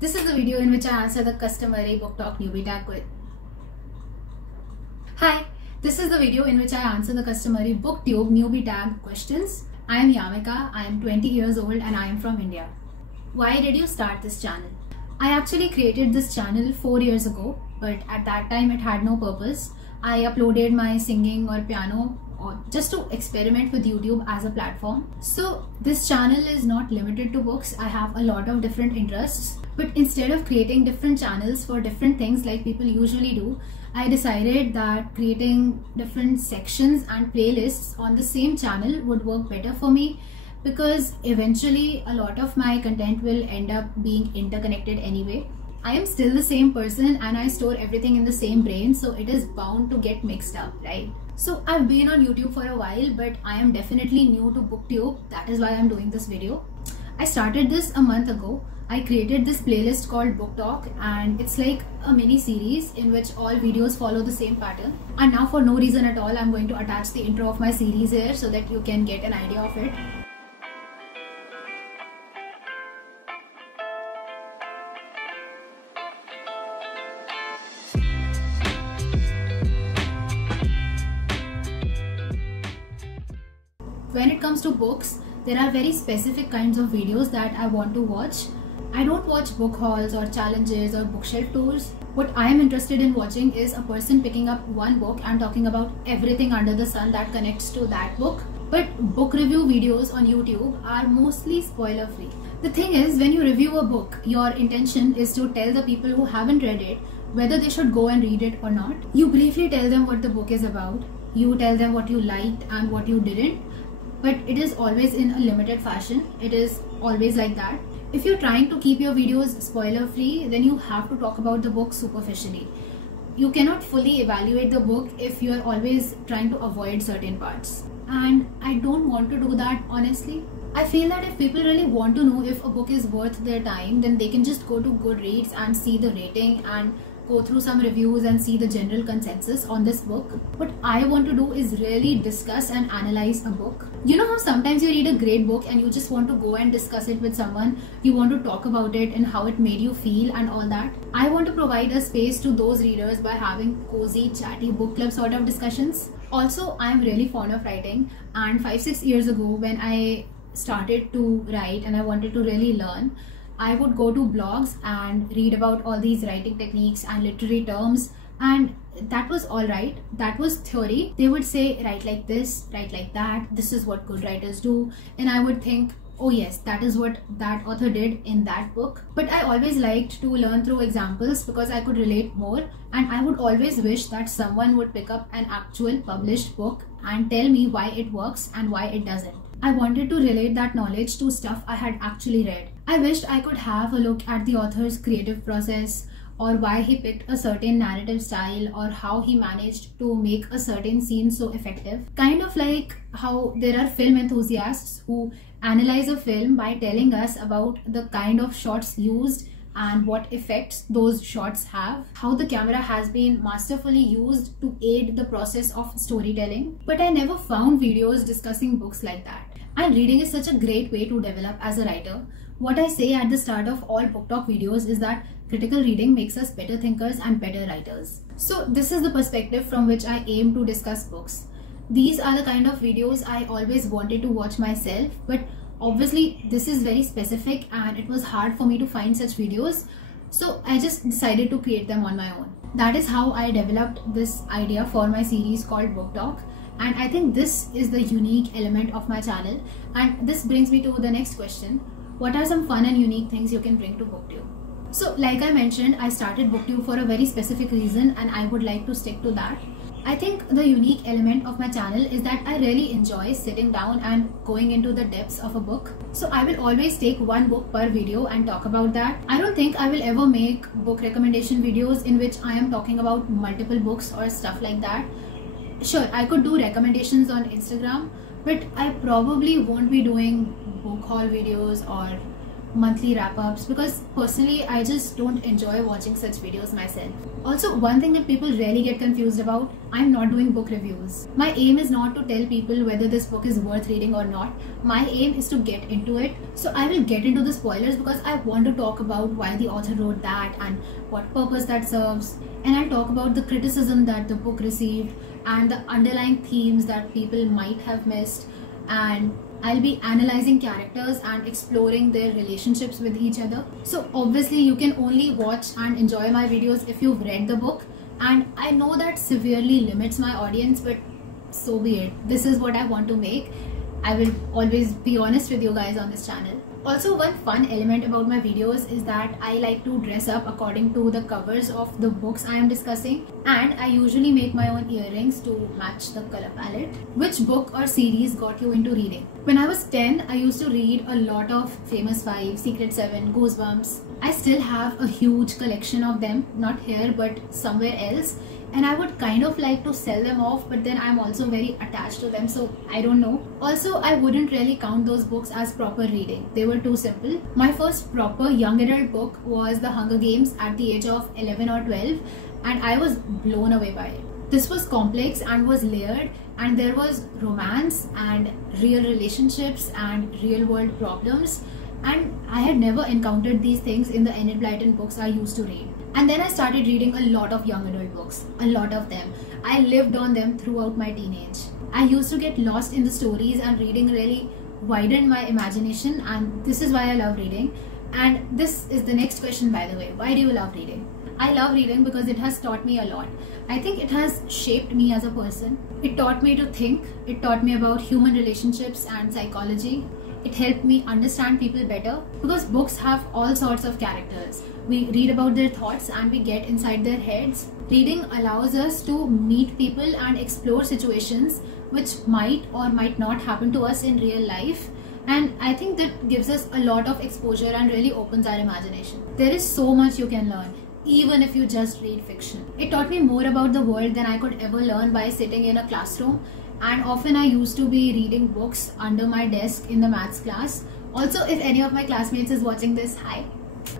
This is the video in which I answer the customary book talk newbie tag quiz. Hi, this is the video in which I answer the customary booktube newbie tag questions. I am Yamika, I am 20 years old and I am from India. Why did you start this channel? I actually created this channel 4 years ago, but at that time it had no purpose. I uploaded my singing or piano or just to experiment with YouTube as a platform. So this channel is not limited to books. I have a lot of different interests, but instead of creating different channels for different things like people usually do, I decided that creating different sections and playlists on the same channel would work better for me, because eventually a lot of my content will end up being interconnected anyway. I am still the same person and I store everything in the same brain, so it is bound to get mixed up, right? So I've been on YouTube for a while, but I am definitely new to BookTube. That is why I'm doing this video. I started this a month ago. I created this playlist called Book Talk, and it's like a mini series in which all videos follow the same pattern. And now for no reason at all, I'm going to attach the intro of my series here so that you can get an idea of it. When it comes to books, there are very specific kinds of videos that I want to watch. I don't watch book hauls or challenges or bookshelf tours. What I am interested in watching is a person picking up one book and talking about everything under the sun that connects to that book. But book review videos on YouTube are mostly spoiler free. The thing is, when you review a book, your intention is to tell the people who haven't read it whether they should go and read it or not. You briefly tell them what the book is about. You tell them what you liked and what you didn't. But it is always in a limited fashion. It is always like that. If you're trying to keep your videos spoiler free, then you have to talk about the book superficially. You cannot fully evaluate the book if you're always trying to avoid certain parts. And I don't want to do that, honestly. I feel that if people really want to know if a book is worth their time, then they can just go to Goodreads and see the rating and go through some reviews and see the general consensus on this book. What I want to do is really discuss and analyze a book. You know how sometimes you read a great book and you just want to go and discuss it with someone, you want to talk about it and how it made you feel and all that. I want to provide a space to those readers by having cozy, chatty book club sort of discussions. Also, I am really fond of writing, and 5-6 years ago when I started to write and I wanted to really learn, I would go to blogs and read about all these writing techniques and literary terms, and that was all right. That was theory. They would say, write like this, write like that, this is what good writers do, and I would think, oh yes, that is what that author did in that book. But I always liked to learn through examples because I could relate more, and I would always wish that someone would pick up an actual published book and tell me why it works and why it doesn't. I wanted to relate that knowledge to stuff I had actually read. I wished I could have a look at the author's creative process, or why he picked a certain narrative style, or how he managed to make a certain scene so effective. Kind of like how there are film enthusiasts who analyze a film by telling us about the kind of shots used and what effects those shots have, how the camera has been masterfully used to aid the process of storytelling. But I never found videos discussing books like that. And reading is such a great way to develop as a writer. What I say at the start of all book talk videos is that critical reading makes us better thinkers and better writers. So this is the perspective from which I aim to discuss books. These are the kind of videos I always wanted to watch myself, but obviously this is very specific and it was hard for me to find such videos, so I just decided to create them on my own. That is how I developed this idea for my series called Book Talk, and I think this is the unique element of my channel. And this brings me to the next question. What are some fun and unique things you can bring to BookTube? So like I mentioned, I started BookTube for a very specific reason and I would like to stick to that. I think the unique element of my channel is that I really enjoy sitting down and going into the depths of a book. So I will always take one book per video and talk about that. I don't think I will ever make book recommendation videos in which I am talking about multiple books or stuff like that. Sure, I could do recommendations on Instagram, but I probably won't be doing book haul videos or monthly wrap-ups, because personally I just don't enjoy watching such videos myself. Also, one thing that people rarely get confused about, I'm not doing book reviews. My aim is not to tell people whether this book is worth reading or not. My aim is to get into it. So I will get into the spoilers because I want to talk about why the author wrote that and what purpose that serves. And I'll talk about the criticism that the book received and the underlying themes that people might have missed. And I'll be analyzing characters and exploring their relationships with each other. So obviously you can only watch and enjoy my videos if you've read the book. And I know that severely limits my audience, but so be it. This is what I want to make. I will always be honest with you guys on this channel. Also, one fun element about my videos is that I like to dress up according to the covers of the books I am discussing, and I usually make my own earrings to match the color palette. Which book or series got you into reading? When I was 10, I used to read a lot of Famous 5, Secret 7, Goosebumps. I still have a huge collection of them, not here but somewhere else. And I would kind of like to sell them off, but then I'm also very attached to them, so I don't know. Also, I wouldn't really count those books as proper reading. They were too simple. My first proper young adult book was The Hunger Games at the age of 11 or 12, and I was blown away by it. This was complex and was layered, and there was romance and real relationships and real world problems, and I had never encountered these things in the Enid Blyton books I used to read. And then I started reading a lot of young adult books, a lot of them. I lived on them throughout my teenage. I used to get lost in the stories, and reading really widened my imagination, and this is why I love reading. And this is the next question, by the way. Why do you love reading? I love reading because it has taught me a lot. I think it has shaped me as a person. It taught me to think. It taught me about human relationships and psychology. It helped me understand people better, because books have all sorts of characters. We read about their thoughts and we get inside their heads. Reading allows us to meet people and explore situations which might or might not happen to us in real life. And I think that gives us a lot of exposure and really opens our imagination. There is so much you can learn, even if you just read fiction. It taught me more about the world than I could ever learn by sitting in a classroom. And often I used to be reading books under my desk in the maths class. Also, if any of my classmates is watching this, hi.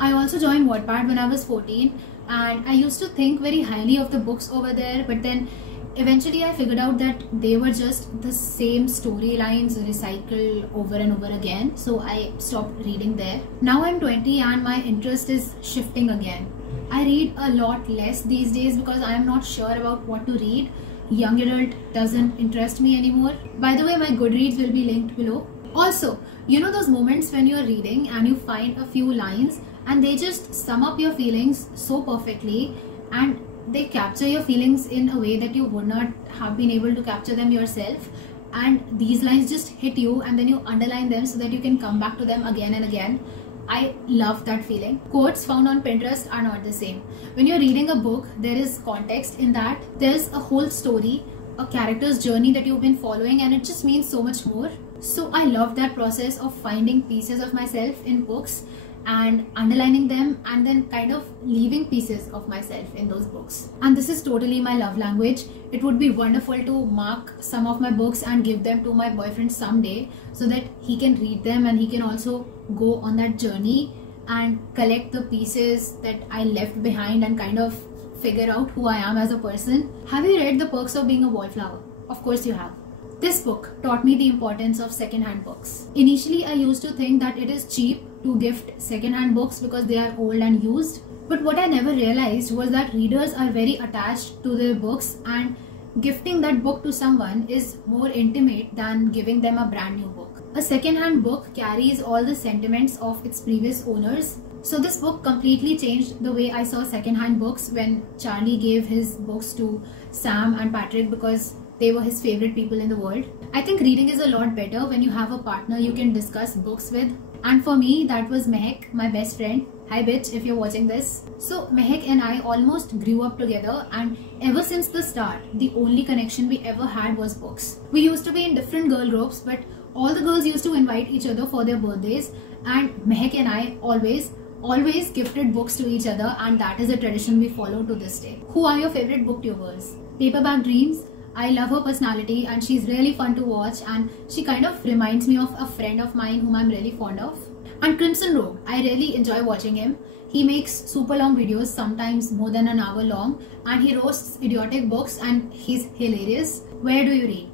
I also joined Wattpad when I was 14, and I used to think very highly of the books over there, but then eventually I figured out that they were just the same storylines recycled over and over again, so I stopped reading there. Now I'm 20 and my interest is shifting again. I read a lot less these days because I am not sure about what to read. Young adult doesn't interest me anymore. By the way, my Goodreads will be linked below. Also, you know those moments when you're reading and you find a few lines and they just sum up your feelings so perfectly, and they capture your feelings in a way that you would not have been able to capture them yourself, and these lines just hit you and then you underline them so that you can come back to them again and again. I love that feeling. Quotes found on Pinterest are not the same. When you're reading a book, there is context in that. There's a whole story, a character's journey that you've been following, and it just means so much more. So I love that process of finding pieces of myself in books and underlining them and then kind of leaving pieces of myself in those books. And this is totally my love language. It would be wonderful to mark some of my books and give them to my boyfriend someday so that he can read them and he can also go on that journey and collect the pieces that I left behind and kind of figure out who I am as a person. Have you read The Perks of Being a Wallflower? Of course you have. This book taught me the importance of second-hand books. Initially, I used to think that it is cheap to gift second-hand books because they are old and used. But what I never realized was that readers are very attached to their books, and gifting that book to someone is more intimate than giving them a brand new book. A second-hand book carries all the sentiments of its previous owners. So this book completely changed the way I saw second-hand books when Charlie gave his books to Sam and Patrick because they were his favorite people in the world. I think reading is a lot better when you have a partner you can discuss books with. And for me, that was Mehek, my best friend. Hi bitch, if you're watching this. So Mehek and I almost grew up together, and ever since the start, the only connection we ever had was books. We used to be in different girl groups, but all the girls used to invite each other for their birthdays, and Mehek and I always gifted books to each other, and that is a tradition we follow to this day. Who are your favorite booktubers? Paperback Dreams. I love her personality and she's really fun to watch, and she kind of reminds me of a friend of mine whom I'm really fond of. And Crimson Rogue, I really enjoy watching him. He makes super long videos, sometimes more than an hour long, and he roasts idiotic books and he's hilarious. Where do you read?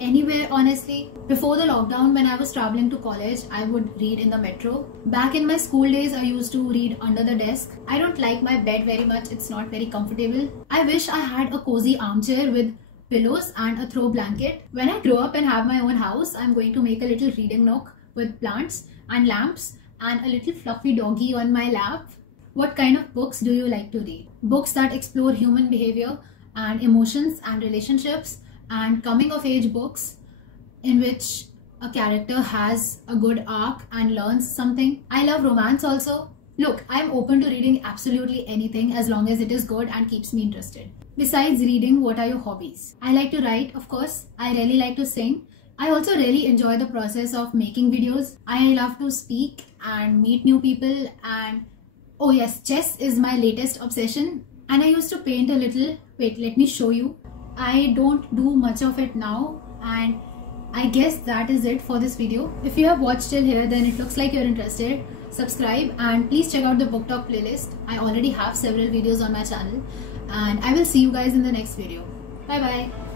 Anywhere, honestly. Before the lockdown, when I was traveling to college, I would read in the metro. Back in my school days, I used to read under the desk. I don't like my bed very much, it's not very comfortable. I wish I had a cozy armchair with pillows and a throw blanket. When I grow up and have my own house, I'm going to make a little reading nook with plants and lamps and a little fluffy doggy on my lap. What kind of books do you like to read? Books that explore human behavior and emotions and relationships, and coming of age books in which a character has a good arc and learns something. I love romance also. Look, I'm open to reading absolutely anything as long as it is good and keeps me interested. Besides reading, what are your hobbies? I like to write, of course. I really like to sing. I also really enjoy the process of making videos. I love to speak and meet new people, and oh yes, chess is my latest obsession. And I used to paint a little. Wait, let me show you. I don't do much of it now, and I guess that is it for this video. If you have watched till here, then it looks like you're interested. Subscribe and please check out the book talk playlist. I already have several videos on my channel, and I will see you guys in the next video. Bye bye.